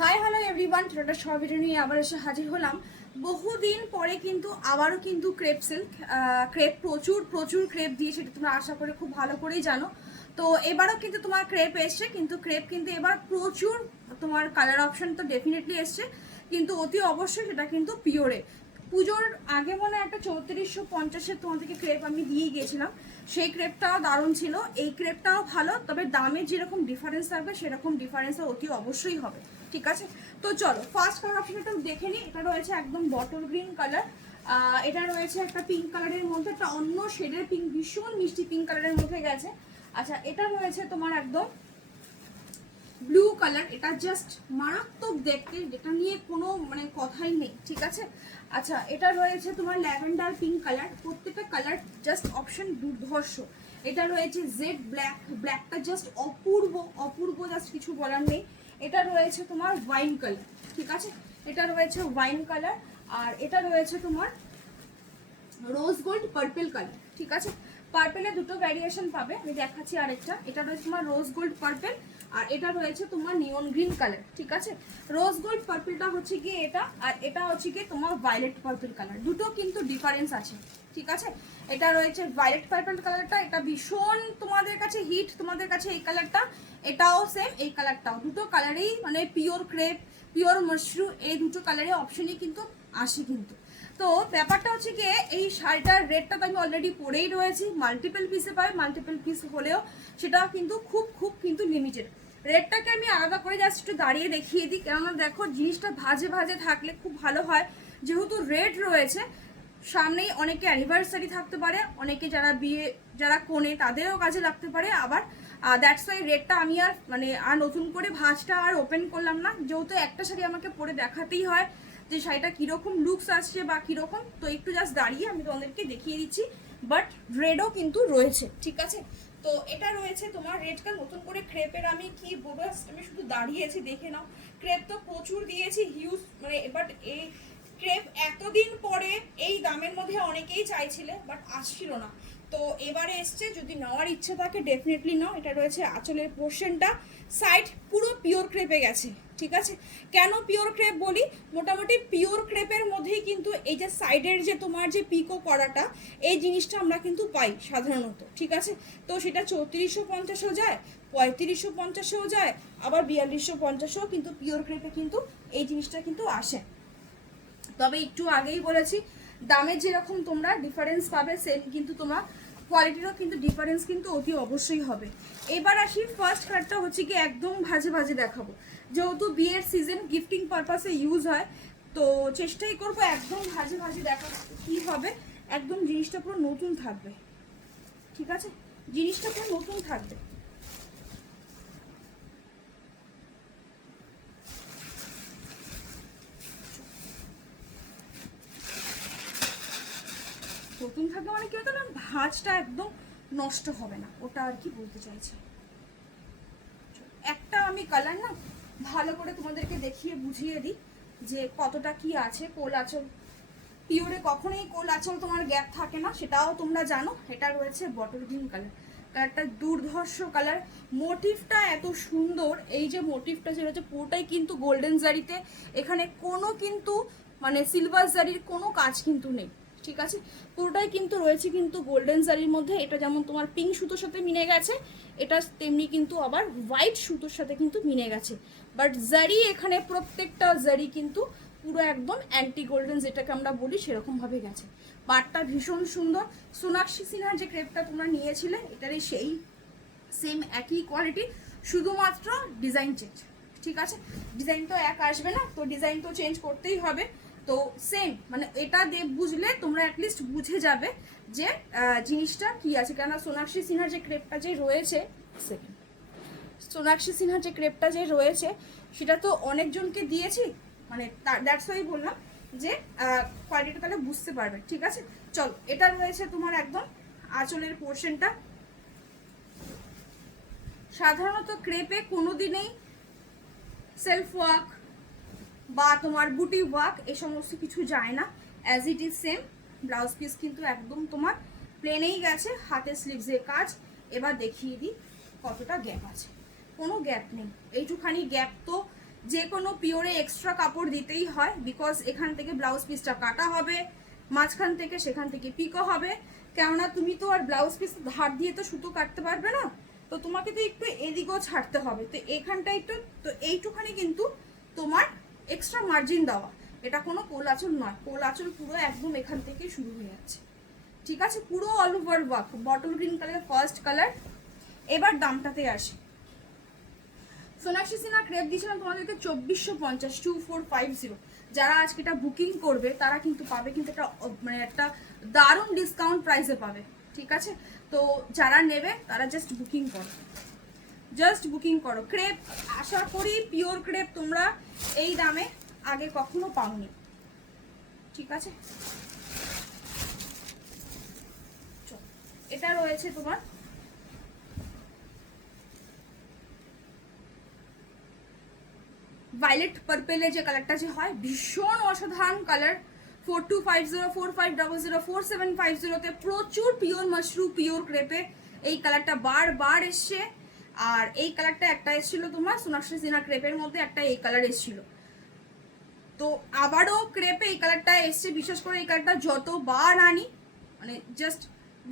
Hi hello everyone, ছোটটা short video নিয়ে আবার এসে হাজির হলাম। বহুদিন পরে কিন্তু আবারও কিন্তু ক্রেপ সিল্ক ক্রেপ প্রচুর ক্রেপ দিয়ে, সেটা তোমরা আশা করে খুব ভালো করেই জানো। তো এবারও কিন্তু তোমার ক্রেপ এসছে, কিন্তু ক্রেপ কিন্তু এবার প্রচুর তোমার কালার অপশন তো ডেফিনেটলি এসছে, কিন্তু অতি অবশ্যই সেটা কিন্তু পিওরে। পুজোর আগে মনে একটা 3450-এর তোমাদেরকে ক্রেপ আমি দিয়ে গিয়েছিলাম, সেই ক্রেপটাও দারুণ ছিল, এই ক্রেপটাও ভালো, তবে দামের যেরকম ডিফারেন্স থাকবে সেরকম ডিফারেন্সও অতি অবশ্যই হবে। ঠিক আছে, তো চলো ফার্স্ট কালার অপশনটা দেখে নিই। এটা রয়েছে একদম বটল গ্রিন কালার, এটা রয়েছে একটা পিঙ্ক কালারের মধ্যে, একটা অন্য শেডের পিঙ্ক, ভীষণ মিষ্টি পিঙ্ক কালারের মধ্যে গেছে। আচ্ছা, এটা রয়েছে তোমার একদম ব্লু কালার, এটা জাস্ট মারাত্মক দেখতে, যেটা নিয়ে কোনো মানে কথাই নেই। ঠিক আছে, আচ্ছা এটা রয়েছে তোমার ল্যাভেন্ডার পিঙ্ক কালার, প্রত্যেকটা কালার জাস্ট অপশন দুর্ধর্ষ। এটা রয়েছে জেড ব্ল্যাক, ব্ল্যাকটা জাস্ট অপূর্ব অপূর্ব, জাস্ট কিছু বলার নেই। এটা রয়েছে তোমার ওয়াইন কালার, ঠিক আছে, এটা রয়েছে ওয়াইন কালার, আর এটা রয়েছে তোমার রোজ গোল্ড পার্পল কালার। ঠিক আছে, পার্পেলে দুটো ভ্যারিয়েশন পাবে, আমি দেখাচ্ছি আরেকটা। এটা রয়েছে তোমার রোজ গোল্ড পার্পল, আর এটা রয়েছে তোমার নিয়ন গ্রিন কালার। ঠিক আছে, রোজ গোল্ড পার্পলটা হচ্ছে গিয়ে এটা, আর এটা হচ্ছে গিয়ে তোমার ভায়োলেট পার্পল কালার, দুটো কিন্তু ডিফারেন্স আছে। ঠিক আছে, এটা রয়েছে ভায়োলেট পার্পল কালারটা, এটা ভীষণ তোমাদের কাছে হিট, তোমাদের কাছে এই কালারটা, এটাও সেম, এই কালারটাও, দুটো কালারেই মানে পিওর ক্রেপ পিওর মাশরু, এই দুটো কালারের অপশনই কিন্তু আসে কিন্তু। তো ব্যাপারটা হচ্ছে গিয়ে এই শাড়িটার রেটটা তো আমি অলরেডি পরেই রয়েছি, মাল্টিপল পিসে পাই, মাল্টিপল পিস হলেও সেটাও কিন্তু খুব কিন্তু লিমিটেড। রেটটাকে আমি আলাদা করে জাস্ট একটু দাঁড়িয়ে দেখিয়ে দিই, কেননা দেখো জিনিসটা ভাজে ভাজে থাকলে খুব ভালো হয়। যেহেতু রেড রয়েছে, সামনেই অনেকে অ্যানিভার্সারি থাকতে পারে, অনেকে যারা বিয়ে যারা কোণে তাদেরও কাজে লাগতে পারে, আবার দ্যাটস ওয়াই রেটটা আমি আর নতুন করে ভাঁজটা আর ওপেন করলাম না, যেহেতু একটা শাড়ি আমাকে পরে দেখাতেই হয় যে শাড়িটা কীরকম লুকস আসছে বা কীরকম, তো একটু জাস্ট দাঁড়িয়ে আমি তোমাদেরকে দেখিয়ে দিচ্ছি। বাট রেডও কিন্তু রয়েছে। ঠিক আছে, তো এটা রয়েছে তোমার রেড কালার। নতুন করে ক্রেপের আমি কি বলবো, আমি শুধু দাঁড়িয়েছি, দেখে নাও। ক্রেপ তো প্রচুর দিয়েছি, হিউজ মানে, বাট এই ক্রেপ এতদিন পরে এই দামের মধ্যে অনেকেই চাইছিলে, বাট আসছিল না, তো এবারে এসছে। যদি নেওয়ার ইচ্ছে থাকে ডেফিনেটলি নাও। এটা রয়েছে আঁচলের পোর্শনটা, সাইড পুরো পিওর ক্রেপে গেছে। ঠিক আছে, কেন পিওর ক্রেপ বলি, মোটামুটি পিওর ক্রেপের মধ্যেই কিন্তু এই যে সাইডের যে তোমার যে পিকো করাটা, এই জিনিসটা আমরা কিন্তু পাই সাধারণত। ঠিক আছে, তো সেটা 3450ও যায়, 3550ও যায়, আবার 4250ও কিন্তু পিওর ক্রেপে কিন্তু এই জিনিসটা কিন্তু আসে। তবে একটু আগেই বলেছি, দামের যেরকম তোমরা ডিফারেন্স পাবে, সেম কিন্তু তোমরা কোয়ালিটিরও কিন্তু ডিফারেন্স কিন্তু অতি অবশ্যই হবে। এবার আসি ফার্স্ট কার্ডটা হচ্ছে কি একদম ভাজে ভাজে দেখাবো, যেহেতু বিয়ের সিজন গিফটিং পারপাসে ইউজ হয়, তো চেষ্টাই করবো একদম ভাজে ভাজে দেখা কি হবে, একদম জিনিসটা পুরো নতুন থাকবে। ঠিক আছে, জিনিসটা পুরো নতুন থাকবে। নতুন থাকবে মানে কি হতো না, ভাঁজটা একদম নষ্ট হবে না, ওটা আর কি বলতে চাইছি। একটা আমি কালার না ভালো করে তোমাদেরকে দেখিয়ে বুঝিয়ে দিই যে কতটা কি আছে। কোল আঁচল, পিওরে কখনোই কোল আঁচল তোমার গ্যাপ থাকে না, সেটাও তোমরা জানো। এটা রয়েছে বটল গ্রিন কালার, কালারটা দুর্ধর্ষ কালার, মোটিভটা এত সুন্দর, এই যে মোটিভটা যেটা হচ্ছে পুরোটাই কিন্তু গোল্ডেন জারিতে, এখানে কোনো কিন্তু মানে সিলভার জারির কোনো কাজ কিন্তু নেই। ঠিক আছে, পুরোটাই কিন্তু রয়েছে কিন্তু গোল্ডেন জারির মধ্যে। এটা যেমন তোমার পিঙ্ক সুতোর সাথে মিনে গেছে, এটা তেমনি কিন্তু আবার হোয়াইট সুতোর সাথে কিন্তু মিনে গেছে, বাট জারি এখানে প্রত্যেকটা জারি কিন্তু পুরো একদম অ্যান্টি গোল্ডেন যেটাকে আমরা বলি সেরকমভাবে গেছে। পাটটা ভীষণ সুন্দর। সোনাক্ষী সিনহার যে ক্রেপটা তোমরা নিয়েছিলে, এটারই সেই সেম একই কোয়ালিটি, শুধুমাত্র ডিজাইন চেঞ্জ। ঠিক আছে, ডিজাইন তো এক আসবে না, তো ডিজাইন তো চেঞ্জ করতেই হবে। তো সেম মানে এটা বুঝলে তোমরা অ্যাটলিস্ট বুঝে যাবে যে জিনিসটা কি আছে। কেননা সোনাক্ষী সিনহার যে ক্রেপটা যে রয়েছে, সেকেন্ড সোনাক্ষী সিনহার যে ক্রেপটা যে রয়েছে সেটা তো অনেকজনকে দিয়েছি, মানে দ্যাটস ওয়াই বললাম যে কোয়ালিটিটা তাহলে বুঝতে পারবে। ঠিক আছে, চলো এটা রয়েছে তোমার একদম আঁচলের পোর্শনটা। সাধারণত ক্রেপে কোনো দিনেই সেলফ ওয়ার্ক বা তোমার বুটি ওয়ার্ক এই সমস্ত কিছু যায় না, as it is same. Blouse piece কিন্তু একদম তোমার প্লেনেই গেছে, হাতের স্লিভসের কাজ। এবার দেখিয়ে দিই কতটা গ্যাপ আছে, কোনো গ্যাপ নেই। এইটুখানি গ্যাপ তো যে কোনো পিওরে এক্সট্রা কাপড় দিতেই হয়, বিকজ এখান থেকে ব্লাউজ পিসটা কাটা হবে, মাঝখান থেকে সেখান থেকে পিকো হবে। কেননা তুমি তো আর ব্লাউজ পিস ধার দিয়ে তো সুতো কাটতে পারবে না, তো তোমাকে তো একটু এদিকেও ছাড়তে হবে। তো এখানটা একটু, তো এইটুখানি কিন্তু তোমার এক্সট্রা মার্জিন দেওয়া। এটা কোনো কোল আঁচল নয়, কোল আঁচল পুরো একদম এখান থেকে শুরু হয়ে যাচ্ছে, ঠিক আছে? পুরো all over work, bottle green colour first colour. এবার দামটাতে আসি। সোনাক্ষী সিনহা ক্রেপ দিয়েছিলাম তোমাদেরকে 2450, 2450। যারা আজকে এটা বুকিং করবে তারা কিন্তু পাবে কিন্তু একটা মানে একটা দারুণ ডিসকাউন্ট প্রাইসে পাবে, ঠিক আছে? তো যারা নেবে তারা জাস্ট বুকিং করো, জাস্ট বুকিং করো। ক্রেপ আশা করি পিওর ক্রেপ তোমরা এই দামে আগে কখনো পাওনি, ঠিক আছে? এটা রয়েছে তোমার ভায়োলেট পার্পেলে যে কালারটা যে হয়, ভীষণ অসাধারণ কালার। 4250, 4500, 4750-তে প্রচুর পিওর মাশরুম পিওর ক্রেপে এই কালারটা বারবার এসছে। আর এই কালারটা একটা এসেছিল তোমার সোনাক্ষী সিনহা ক্রেপের মধ্যে, একটা এই কালার এসেছিল। তো আবারও ক্রেপে এই কালারটা এসছে। বিশেষ করে এই কালারটা যতবার আনি মানে জাস্ট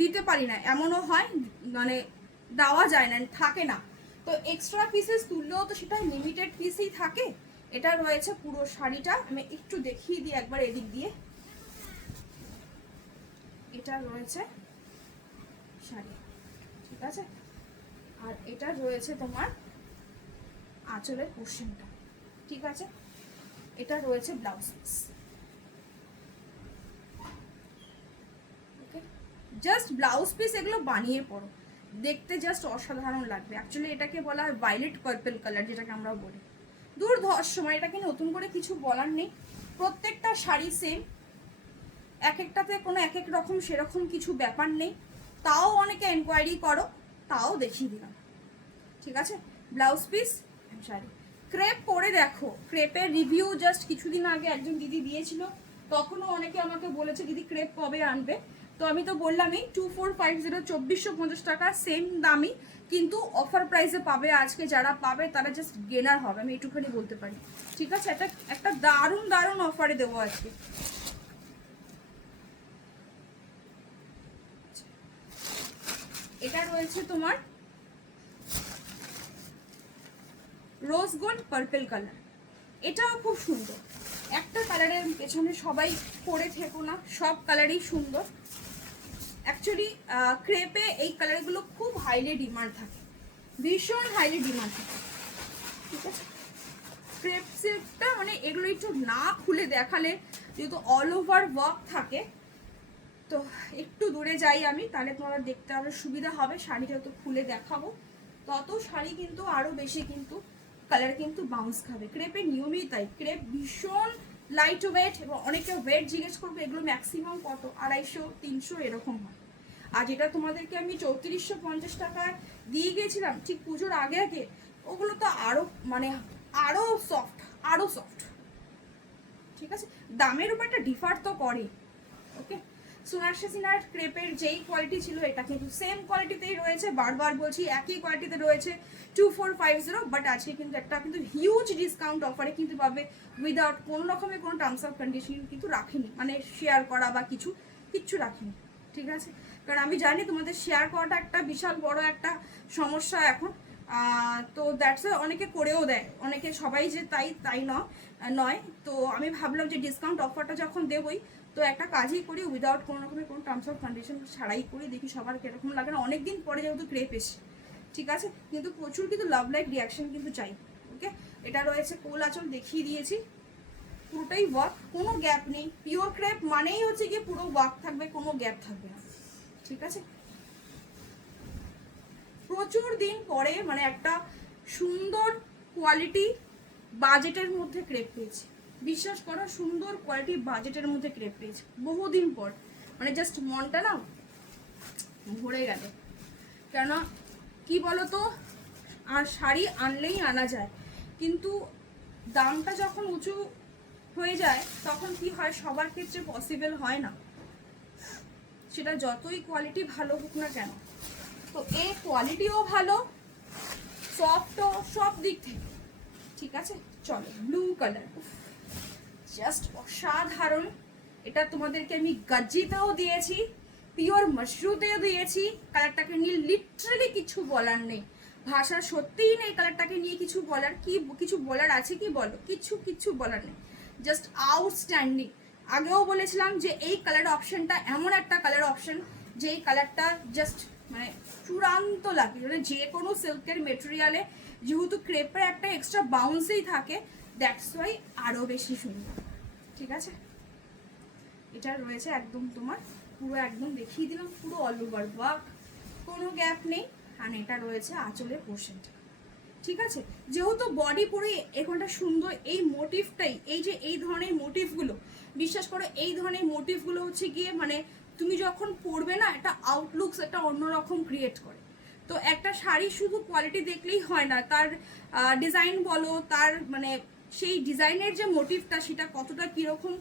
দিতে পারি না, এমনও হয় মানে দেওয়া যায় না, থাকে না। তো এক্সট্রা পিসেস তুললেও তো সেটা লিমিটেড পিসই থাকে। এটা রয়েছে পুরো শাড়িটা, আমি একটু দেখিয়ে দিই একবার এদিক দিয়ে। এটা রয়েছে শাড়ি, ঠিক আছে? আর এটা রয়েছে তোমার আঁচলের পোর্শনটা, ঠিক আছে? এটা রয়েছে ব্লাউজ পিস, ওকে? জাস্ট ব্লাউজ পিস এগুলো বানিয়ে পড়ো, দেখতে জাস্ট অসাধারণ লাগবে। অ্যাকচুয়ালি এটাকে বলা হয় ভায়োলেট পার্পল কালার, যেটাকে আমরা বলি। দুর্ধর্ষময়, এটাকে নতুন করে কিছু বলার নেই। প্রত্যেকটা শাড়ি সেম, এক একটাতে কোনো এক এক রকম সেরকম কিছু ব্যাপার নেই। তাও অনেকে এনকোয়ারি করো, তাও দেখিয়ে দিলাম, ঠিক আছে? Blouse piece sari. ক্রেপ পরে দেখো, ক্রেপের রিভিউ জাস্ট কিছুদিন আগে একজন দিদি দিয়েছিল, তখনও অনেকে আমাকে বলেছে দিদি ক্রেপ কবে আনবে। তো আমি তো বললামই 2450, 2450 টাকা সেম দামি, কিন্তু অফার প্রাইসে পাবে আজকে। যারা পাবে তারা জাস্ট গেনার হবে, আমি একটুখানি বলতে পারি, ঠিক আছে? একটা দারুণ দারুণ অফারে দেবো আজকে। এটা রয়েছে তোমার রোজ গোল্ড পার্পল কালার, এটাও খুব সুন্দর। একটা কালারের পেছনে সবাই পরে থেকো না, সব কালারই সুন্দর। অ্যাকচুয়ালি ক্রেপে এই কালারগুলো খুব হাইলি ডিমান্ড থাকে, ভীষণ হাইলি ডিমান্ড থাকে, ঠিক আছে? ক্রেপ সিল্কটা মানে এগুলো একটু না খুলে দেখালে, যেহেতু অল ওভার ওয়ার্ক থাকে, তো একটু দূরে যাই আমি, তাহলে তোমার দেখতে আরো সুবিধা হবে। শাড়িটা তো খুলে দেখাবো, তত শাড়ি কিন্তু আরো বেশি কিন্তু কালার কিন্তু বাউন্স খাবে। ক্রেপের নিয়মই তাই, ক্রেপ ভীষণ লাইট ওয়েট, এবং অনেকে ওয়েট জিজ্ঞেস করবে, এগুলো ম্যাক্সিমাম কত, 250, 300 এরকম হয়। আর যেটা তোমাদেরকে আমি 3450 টাকায় দিয়ে গিয়েছিলাম ঠিক পুজোর আগে আগে, ওগুলো তো আরো মানে আরো সফট, আরো সফট, ঠিক আছে? দামের উপর একটা ডিফার তো করে, ওকে? সোনাক্ষী সিনহার ক্রেপের যেই কোয়ালিটি ছিল এটা কিন্তু সেম কোয়ালিটিতেই রয়েছে, বারবার বলছি একই কোয়ালিটিতে রয়েছে 2450। বাট আজকে কিন্তু একটা কিন্তু হিউজ ডিসকাউন্ট অফারে কিন্তু পাবে, উইদাউট কোনো রকমের কোনো টার্মস অফ কন্ডিশন কিন্তু রাখিনি, মানে শেয়ার করা বা কিচ্ছু রাখিনি, ঠিক আছে? কারণ আমি জানি তোমাদের শেয়ার করাটা একটা বিশাল বড় একটা সমস্যা এখন। তো দ্যাটস অনেকে করেও দেয়, অনেকে, সবাই যে তাই নয়। তো আমি ভাবলাম যে ডিসকাউন্ট অফারটা যখন দেবই, তো একটা কাজই করি, উইদাউট কোনো রকমের কোনো টার্মস অফ কন্ডিশন ছাড়াই করি, দেখি সবার কিরকম লাগে না। অনেকদিন পরে যেহেতু ক্রেপ এসে, ঠিক আছে? কিন্তু প্রচুর কিন্তু লাভ লাইক রিয়াকশন কিন্তু চাই, ওকে? এটা রয়েছে কোল আঁচল, দেখিয়ে দিয়েছি, পুরোটাই ওয়ার্ক, কোনো গ্যাপ নেই। পিওর ক্রেপ মানেই হচ্ছে কি পুরো ওয়ার্ক থাকবে, কোনো গ্যাপ থাকবে না, ঠিক আছে? প্রচুর দিন পরে মানে একটা সুন্দর কোয়ালিটি বাজেটের মধ্যে ক্রেপ পেয়েছি, বিশ্বাস করো, সুন্দর কোয়ালিটি বাজেটের মধ্যে ক্রেপ পেয়েছি বহুদিন পর। মানে জাস্ট মনটা না ভরে গেল। কেন কি বলতো, আর শাড়ি আনলেই আনা যায়, কিন্তু দামটা যখন উঁচু হয়ে যায় তখন কি হয়, সবার ক্ষেত্রে পসিবল হয় না, সেটা যতই কোয়ালিটি ভালো হোক না কেন। তো এই কোয়ালিটিও ভালো, সফটও, সব দিক থেকে, ঠিক আছে? চলো ব্লু কালার, জাস্ট অসাধারণ। এটা তোমাদেরকে আমি গাজ্জিতেও দিয়েছি, পিওর মাশরুতেও দিয়েছি। কালারটাকে নিয়ে লিটারালি কিছু বলার নেই, ভাষা সত্যিই নেই কালারটাকে নিয়ে কিছু বলার। কি কিছু বলার আছে কি বলো? কিছু বলার নেই, জাস্ট আউটস্ট্যান্ডিং। আগেও বলেছিলাম যে এই কালার অপশনটা এমন একটা কালার অপশন যে এই কালারটা জাস্ট মানে চূড়ান্ত লাগে। মানে যে কোনো সিল্কের মেটেরিয়ালে যেহেতু ক্রেপের একটা এক্সট্রা বাউন্সেই থাকে, দ্যাটস ওয়াই আরও বেশি সুন্দর। ঠিক আছে, এটা রয়েছে একদম তোমার পুরো একদম দেখিয়ে দিলাম, পুরো অল ওভার ওয়ার্ক, কোনো গ্যাপ নেই। আর এটা রয়েছে আঁচলের পোর্শনটা। ঠিক আছে, যেহেতু বডি পুরো এখনটা সুন্দর, এই মোটিভটাই, এই যে এই ধরনের মোটিভগুলো, বিশ্বাস করো এই ধরনের মোটিভগুলো হচ্ছে গিয়ে মানে তুমি যখন পরবে না, একটা আউটলুকস একটা অন্যরকম ক্রিয়েট করে। তো একটা শাড়ি শুধু কোয়ালিটি দেখলেই হয় না, তার ডিজাইন বলো, তার মানে সেই ডিজাইনের যে মোটিভটা সেটা কতটা কীরকম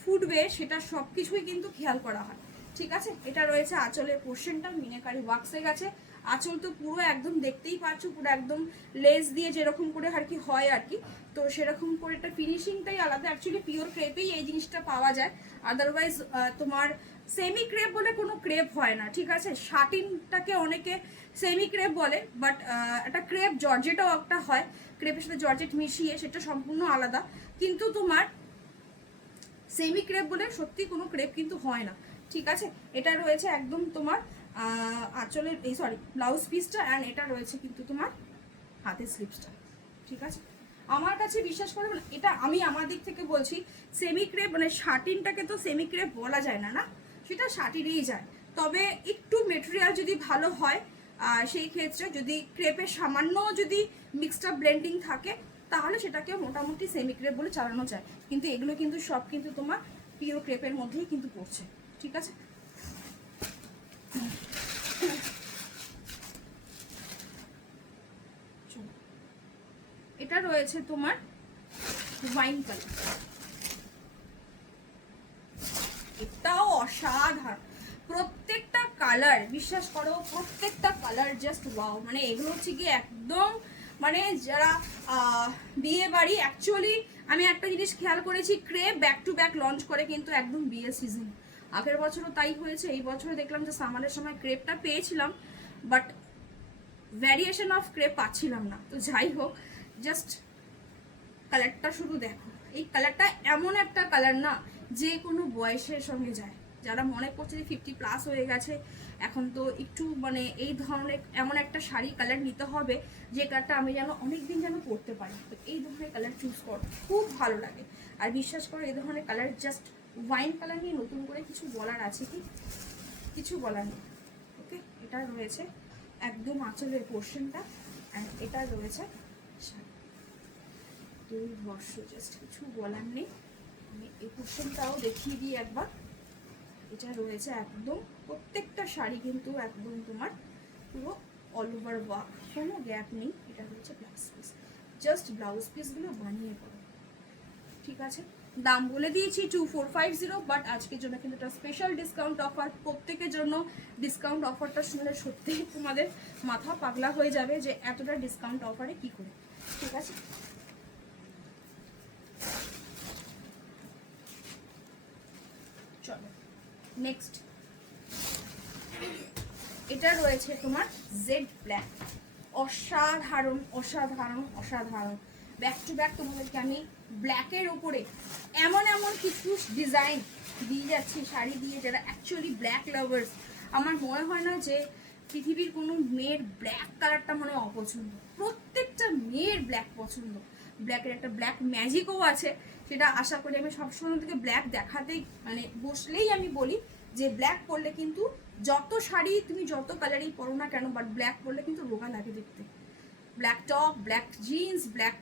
ফুটবে, সেটা সব কিছুই কিন্তু খেয়াল করা হয়। ঠিক আছে, এটা রয়েছে আঁচলের পোর্শনটা, মিনাকারি ওয়ার্কসে গেছে। আঁচল তো পুরো একদম দেখতেই পাচ্ছ, পুরো একদম লেস দিয়ে যেরকম করে আর কি হয় আর কি, তো সেরকম করে একটা ফিনিশিংটাই আলাদা। অ্যাকচুয়ালি পিওর ক্রেপেই এই জিনিসটা পাওয়া যায়, আদারওয়াইজ তোমার সেমি ক্রেপ বলে কোনো ক্রেপ হয় না। ঠিক আছে, শাটিনটাকে অনেকে সেমি ক্রেপ বলে, বাট একটা ক্রেপ জর্জেটও একটা হয়, ক্রেপের সাথে জর্জেট মিশিয়ে, সেটা সম্পূর্ণ আলাদা। কিন্তু তোমার সেমি ক্রেপ বলে সত্যি কোনো ক্রেপ কিন্তু হয় না। ঠিক আছে, এটা রয়েছে একদম তোমার আঁচলের এই সরি ব্লাউজ পিসটা, অ্যান্ড এটা রয়েছে কিন্তু তোমার হাতের স্লিপসটা। ঠিক আছে, আমার কাছে বিশ্বাস করবে না, এটা আমি আমার দিক থেকে বলছি, সেমি ক্রেপ মানে শাটিনটাকে তো সেমি ক্রেপ বলা যায় না, না সেটা শাটিনেই যায়। তবে একটু মেটেরিয়াল যদি ভালো হয়, সেই ক্ষেত্রে যদি ক্রেপের সামান্য যদি মিক্সড আপ ব্লেন্ডিং থাকে, তাহলে সেটাকে মোটামুটি সেমি ক্রেপ বলে চালানো যায়। কিন্তু এগুলো কিন্তু সব কিন্তু তোমার পিওর ক্রেপের মধ্যেই কিন্তু পড়ছে। ঠিক আছে, এটা রয়েছে তোমার ওয়াইন কালার, এটাও অসাধারণ। প্রত্যেকটা কালার বিশ্বাস করো, প্রত্যেকটা কালার জাস্ট ওয়াও। মানে এগুলো হচ্ছে কি একদম মানে যারা বিয়ে বাড়ি, অ্যাকচুয়ালি আমি একটা জিনিস খেয়াল করেছি, crepe back to back launch করে কিন্তু একদম বিয়ে সিজন। আগের বছরও তাই হয়েছে, এই বছরে দেখলাম যে সামারের সময় ক্রেপটা পেয়েছিলাম, বাট ভ্যারিয়েশন অফ ক্রেপ পাচ্ছিলাম না। তো যাই হোক, জাস্ট কালারটা শুধু দেখো, এই কালারটা এমন একটা কালার না যে কোনো বয়সের সঙ্গে যায়। যারা মনে করছে যে 50+ হয়ে গেছে, এখন তো একটু মানে এই ধরনের এমন একটা শাড়ি কালার নিতে হবে যে কালারটা আমি যেন অনেকদিন যেন পরতে পারি, তো এই ধরনের কালার চুজ করো, খুব ভালো লাগে। আর বিশ্বাস করো এই ধরনের কালার জাস্ট ওয়াইন কালার নিয়ে নতুন করে কিছু বলার আছে কি? কিছু বলার নেই। ওকে, এটা রয়েছে একদম আঁচলের পোর্শনটা, অ্যান্ড এটা রয়েছে শাড়ি। দুই বর্ষ, জাস্ট কিছু বলার নেই। আমি এই পোর্শনটাও দেখিয়ে দিই একবার। এটা রয়েছে একদম প্রত্যেকটা শাড়ি কিন্তু একদম তোমার পুরো অল ওভার ওয়ার্ক, কোনো গ্যাপ নেই। এটা হচ্ছে ব্লাউজ পিস, জাস্ট ব্লাউজ পিসগুলো বানিয়ে করো। ঠিক আছে, দাম বলে দিয়েছি 2450, বাট আজকের জন্য কিন্তু একটা স্পেশাল ডিসকাউন্ট অফার। প্রত্যেকের জন্য ডিসকাউন্ট অফারটা শুনলে সত্যিই তোমাদের মাথা পাগলা হয়ে যাবে যে এতটা ডিসকাউন্ট অফারে কি করে। ঠিক আছে, চলো নেক্সট। এটা রয়েছে তোমার জেড ব্ল্যাক, অসাধারণ অসাধারণ অসাধারণ। ব্যাক টু ব্যাক তোমাদেরকে আমি ব্ল্যাকের ওপরে এমন এমন কিছু ডিজাইন দিয়ে যাচ্ছি শাড়ি দিয়ে, যারা অ্যাকচুয়ালি ব্ল্যাক লাভার্স। আমার মনে হয় না যে পৃথিবীর কোনো মেয়ের ব্ল্যাক কালারটা মানে অপছন্দ, প্রত্যেকটা মেয়ের ব্ল্যাক পছন্দ। ব্ল্যাকের একটা ব্ল্যাক ম্যাজিকও আছে, সেটা আশা করি আমি সবসময় থেকে ব্ল্যাক দেখাতেই মানে বসলেই আমি বলি যে ব্ল্যাক পরলে কিন্তু যত শাড়ি তুমি যত কালারই পরো না কেন, বাট ব্ল্যাক পরলে কিন্তু রোগা লাগে দেখতে। Black top, black jeans, black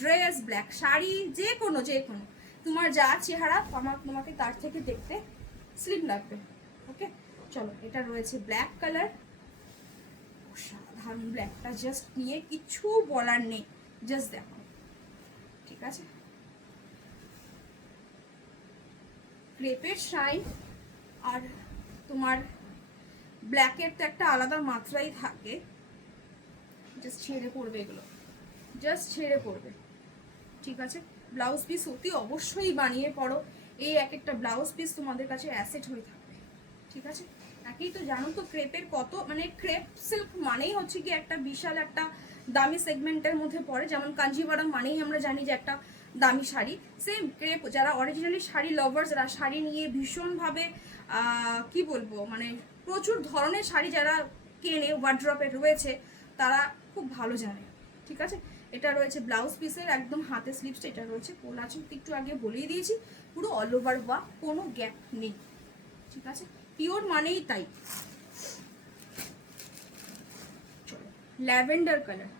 dress, black sari, যে কোনো তোমার যা চেহারা তোমাকে তার থেকে দেখতে স্লিম লাগবে। ওকে, চলো এটা রয়েছে ব্ল্যাক কালার, অসাধারণ ব্ল্যাকটা জাস্ট নিয়ে কিছু বলার নেই, জাস্ট দেখো। ঠিক আছে, ক্রেপের শাইন আর তোমার ব্ল্যাকের তো একটা আলাদা মাত্রাই থাকে। জাস্ট ছেড়ে পড়বে এগুলো, জাস্ট ছেড়ে পড়বে। ঠিক আছে, ব্লাউজ পিস অতি অবশ্যই বানিয়ে পড়ো, এই এক একটা ব্লাউজ পিস তোমাদের কাছে অ্যাসেট হয়ে থাকবে। ঠিক আছে, একেই তো জানো তো ক্রেপের কত, মানে ক্রেপ সিল্ক মানেই হচ্ছে কি একটা বিশাল একটা দামি সেগমেন্টের মধ্যে পড়ে। যেমন কাঞ্জিভারাম মানেই আমরা জানি যে একটা দামি শাড়ি, সেম ক্রেপ যারা অরিজিনালি শাড়ি লাভার্স, যারা শাড়ি নিয়ে ভীষণভাবে কি বলবো, মানে প্রচুর ধরনের শাড়ি যারা কেনে ওয়ার্ড্রপে রয়েছে, তারা খুব ভালো জানে। ঠিক আছে, এটা রয়েছে ব্লাউজ পিসের একদম হাতে স্লিভসটা, এটা রয়েছে কোল আছে, একটু আগে বলেই দিয়েছি, পুরো অল ওভার ওয়ার্ক, কোনো গ্যাপ নেই। ঠিক আছে, পিওর মানেই তাই। চলো, ল্যাভেন্ডার কালার,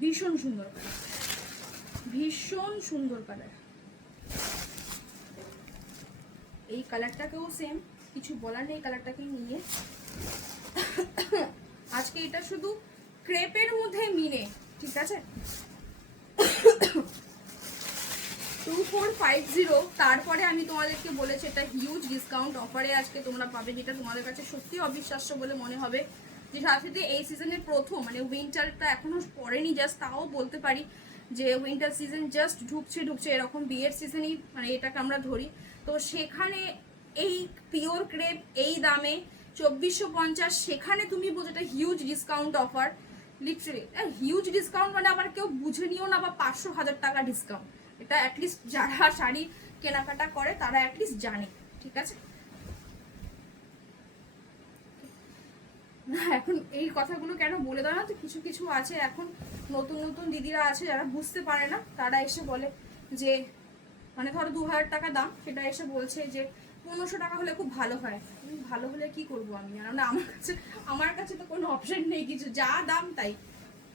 ভীষণ সুন্দর কালার, ভীষণ সুন্দর কালার। এই কালারটাকেও সেম, কিছু বলার নেই, কালারটাকে নিয়ে আজকে এটা শুধু ক্রেপের মধ্যে মিনে। ঠিক আছে, 2450। তারপরে আমি তোমাদেরকে বলেছি এটা হিউজ ডিসকাউন্ট অফারে আজকে তোমরা পাবে, যেটা তোমাদের কাছে সত্যি অবিশ্বাস্য বলে মনে হবে। যে সাথে এই সিজনের প্রথম, মানে উইন্টারটা এখনো পড়েনি জাস্ট, তাও বলতে পারি যে উইন্টার সিজন জাস্ট ঢুকছে এরকম বিয়ের সিজনই মানে এটাকে আমরা ধরি। তো সেখানে এই পিওর ক্রেপ এই দামে 2450, সেখানে তুমি বোঝো এটা huge discount offer. Literally huge discount, মানে আবার কেউ বুঝে নিও না বা 500-1000 টাকা ডিসকাউন্ট। এটা অ্যাটলিস্ট যারা শাড়ি কেনাকাটা করে তারা অ্যাটলিস্ট জানে। ঠিক আছে, এখন এই কথাগুলো কেন বলে দাও না, তো কিছু কিছু আছে এখন নতুন নতুন দিদিরা আছে যারা বুঝতে পারে না, তারা এসে বলে যে মানে ধরো 2000 টাকা দাম, সেটা এসে বলছে যে 1500 টাকা হলে খুব ভালো হয়। ভালো হলে কি করব আমি, না আমার কাছে তো কোনো অপশন নেই কিছু, যা দাম তাই।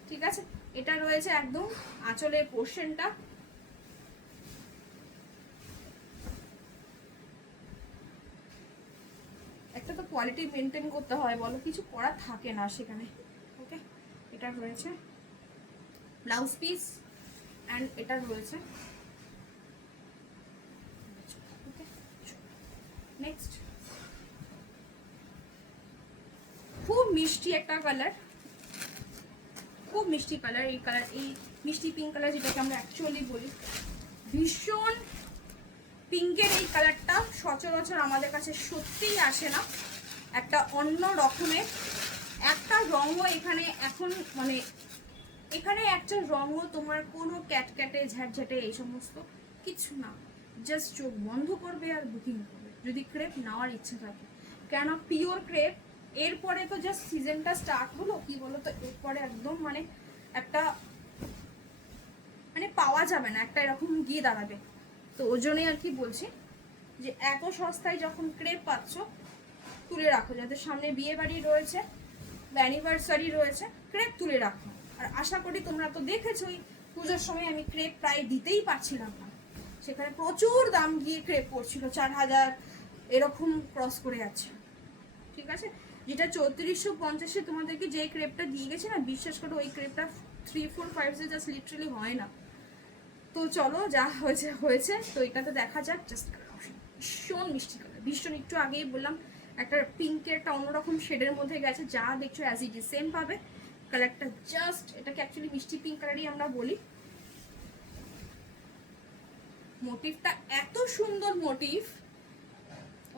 ঠিক আছে, এটা রয়েছে একদম আঁচলের পোর্শনটা, একটা তো কোয়ালিটি মেনটেন করতে হয় বলো, কিছু করার থাকে না সেখানে। ওকে, এটা রয়েছে ব্লাউজ পিস অ্যান্ড এটা রয়েছে। ওকে, নেক্সট খুব মিষ্টি একটা কালার, খুব মিষ্টি কালার, এই কালার, এই মিষ্টি পিঙ্ক কালার যেটাকে আমরা অ্যাকচুয়ালি বলি, ভীষণ পিঙ্কের এই কালারটা সচরাচর আমাদের কাছে সত্যিই আসে না, একটা অন্য রকমের একটা রঙও এখানে এখন, মানে এখানে একটা রঙও তোমার কোনো ক্যাটক্যাটে ঝ্যাটঝ্যাটে এই সমস্ত কিছু না, জাস্ট চোখ বন্ধ করবে আর বুকিং করবে যদি ক্রেপ নেওয়ার ইচ্ছে থাকে। কেন পিওর ক্রেপ, এরপরে তো জাস্ট সিজনটা স্টার্ট হলো, কি বলো তো, এরপরে একদম মানে একটা মানে পাওয়া যাবে না, একটা এরকম গিয়ে দাঁড়াবে। তো ওই জন্যই আর কি বলছি যে এত সস্তায় যখন ক্রেপ পাচ্ছ তুলে রাখো, যাদের সামনে বিয়ে বাড়ি রয়েছে বা অ্যানিভার্সারি রয়েছে, ক্রেপ তুলে রাখো। আর আশা করি তোমরা তো দেখেছোই পুজোর সময় আমি ক্রেপ প্রায় দিতেই পারছিলাম না, সেখানে প্রচুর দাম গিয়ে ক্রেপ পড়ছিল, 4000 এরকম ক্রস করে যাচ্ছে। ঠিক আছে, যেটা 3450 তোমাদেরকে যে ক্রেপটা দিয়ে গেছে না, বিশ্বাস করো ওই ক্রেপটা 3-4-5 জাস্ট লিটারালি হয় না। তো চলো, যা হয়েছে হয়েছে, তো এটাতে দেখা যাক। জাস্ট ভীষণ মিষ্টি কালার, ভীষণ, একটু আগেই বললাম একটা পিঙ্কের একটা অন্যরকম শেডের মধ্যে গেছে, যা দেখছো অ্যাজ ইট ইজ সেম পাবে কালারটা। জাস্ট এটাকে অ্যাকচুয়ালি মিষ্টি পিঙ্ক কালারই আমরা বলি। মোটিভটা এত সুন্দর মোটিভ,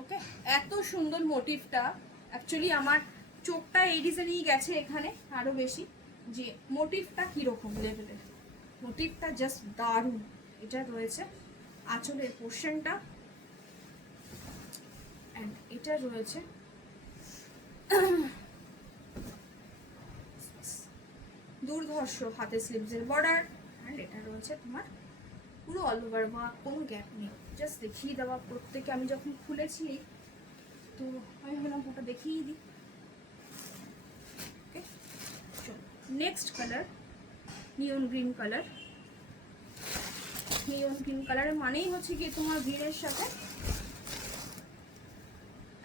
ওকে, এত সুন্দর মোটিভটা, অ্যাকচুয়ালি আমার চোখটা এই ডিজাইনেই গেছে এখানে আরো বেশি, যে মোটিভটা কিরকম লেভেলের, মোটিভটা জাস্ট দারুণ। এটা রয়েছে আঁচলের পোর্শনটা অ্যান্ড এটা রয়েছে দুর্ধর্ষ হাতে স্লিভসের বর্ডার অ্যান্ড এটা রয়েছে তোমার পুরো অল ওভার ওয়ার্ক, কোনো গ্যাপ নেই। জাস্ট দেখিয়ে দেওয়া প্রত্যেকে, আমি যখন খুলেছি তো আমি ভাবলাম ওটা দেখিয়ে দিই। ওকে, চলো নেক্সট কালার নিয়ন গ্রিন কালার। নিয়ন গ্রিন কালারের মানেই হচ্ছে কি তোমার গ্রিনের সাথে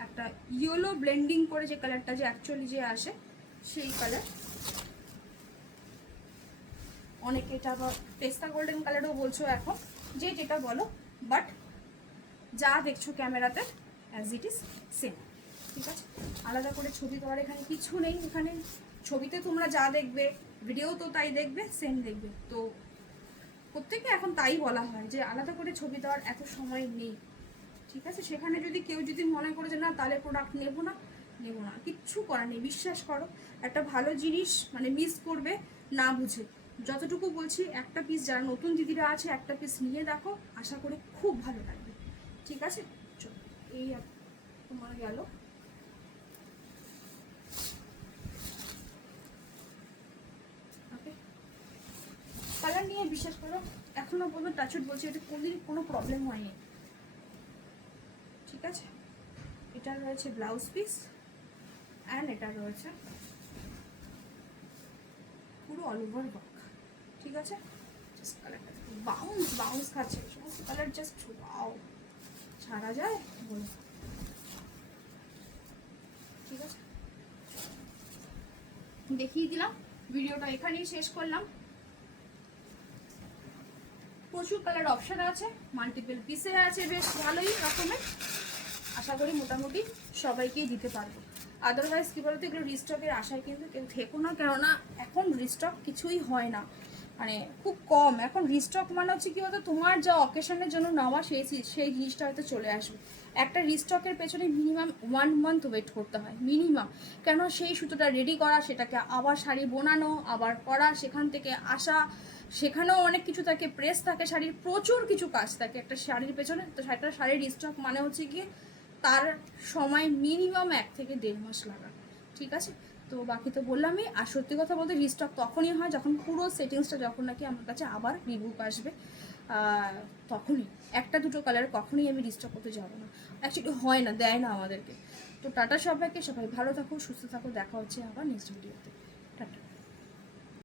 একটা ইয়েলো ব্লেন্ডিং করে যে কালারটা যে অ্যাকচুয়ালি যে আসে সেই কালার। অনেকে এটা আবার পেস্তা গোল্ডেন কালারও বলছো এখন, যে যেটা বলো, বাট যা দেখছো ক্যামেরাতে অ্যাজ ইট ইজ সেম। ঠিক আছে, আলাদা করে ছবি দেওয়ার এখানে কিছু নেই, এখানে ছবিতে তোমরা যা দেখবে ভিডিও তো তাই দেখবে, সেম দেখবে। তো প্রত্যেকে এখন তাই বলা হয় যে আলাদা করে ছবি দেওয়ার এত সময় নেই, ঠিক আছে। সেখানে যদি কেউ যদি মনে করে যে না তাহলে প্রোডাক্ট নেবো না, কিচ্ছু করার নেই। বিশ্বাস করো, একটা ভালো জিনিস মানে মিস করবে না বুঝে। যতটুকু বলছি, একটা পিস যারা নতুন দিদিরা আছে একটা পিস নিয়ে দেখো, আশা করি খুব ভালো লাগবে, ঠিক আছে। চলো, এই তোমার গেল। ওকে, কালার নিয়ে বিশ্বাস করো এখনো পর্যন্ত টাচুট বলছি এটা কোনদিন কোনো প্রবলেম হয়নি, ঠিক আছে। এটা রয়েছে ব্লাউজ পিস অ্যান্ড এটা রয়েছে পুরো অল ওভার ওয়ার্ক, ঠিক আছে। জাস্ট কালারটা বাউন্স বাউন্স খাচ্ছে, সমস্ত কালার জাস্ট ওয়াও, ছাড়া যায় বলো, ঠিক আছে। দেখিয়ে দিলাম, ভিডিওটা এখানেই শেষ করলাম। প্রচুর কালার অপশন আছে, মাল্টিপল পিসে আছে, বেশ ভালোই রকমের। আশা করি মোটামুটি সবাইকেই দিতে পারবো। আদারওয়াইজ কী বলতো, এগুলো রিস্টকের আশায় কিন্তু কেউ থেকো না, কেননা এখন রিস্টক কিছুই হয় না, মানে খুব কম। এখন রিস্টক মানে হচ্ছে কী বলতো, তোমার যা অকেশনের জন্য নেওয়া সেই জিনিসটা হয়তো চলে আসবে। একটা রিস্টকের পেছনে মিনিমাম 1 মান্থ ওয়েট করতে হয় মিনিমাম, কেন সেই সুতোটা রেডি করা, সেটাকে আবার শাড়ি বোনানো, আবার করা, সেখান থেকে আসা, সেখানেও অনেক কিছু থাকে, প্রেস থাকে শাড়ির, প্রচুর কিছু কাজ থাকে একটা শাড়ির পেছনে। তো একটা শাড়ির স্টক মানে হচ্ছে গিয়ে তার সময় মিনিমাম 1 থেকে 1.5 মাস লাগা, ঠিক আছে। তো বাকি তো বললামই। আর সত্যি কথা বলতে রিস্টক তখনই হয় যখন পুরো সেটিংসটা যখন নাকি আমার কাছে আবার রিবুক আসবে, তখনই। একটা দুটো কালার কখনোই আমি রিস্টক করতে যাবো না, অ্যাকচুয়ালি হয় না, দেয় না আমাদেরকে। তো টাটা সবাইকে, সবাই ভালো থাকো, সুস্থ থাকো, দেখা হচ্ছে আবার নেক্সট ভিডিওতে।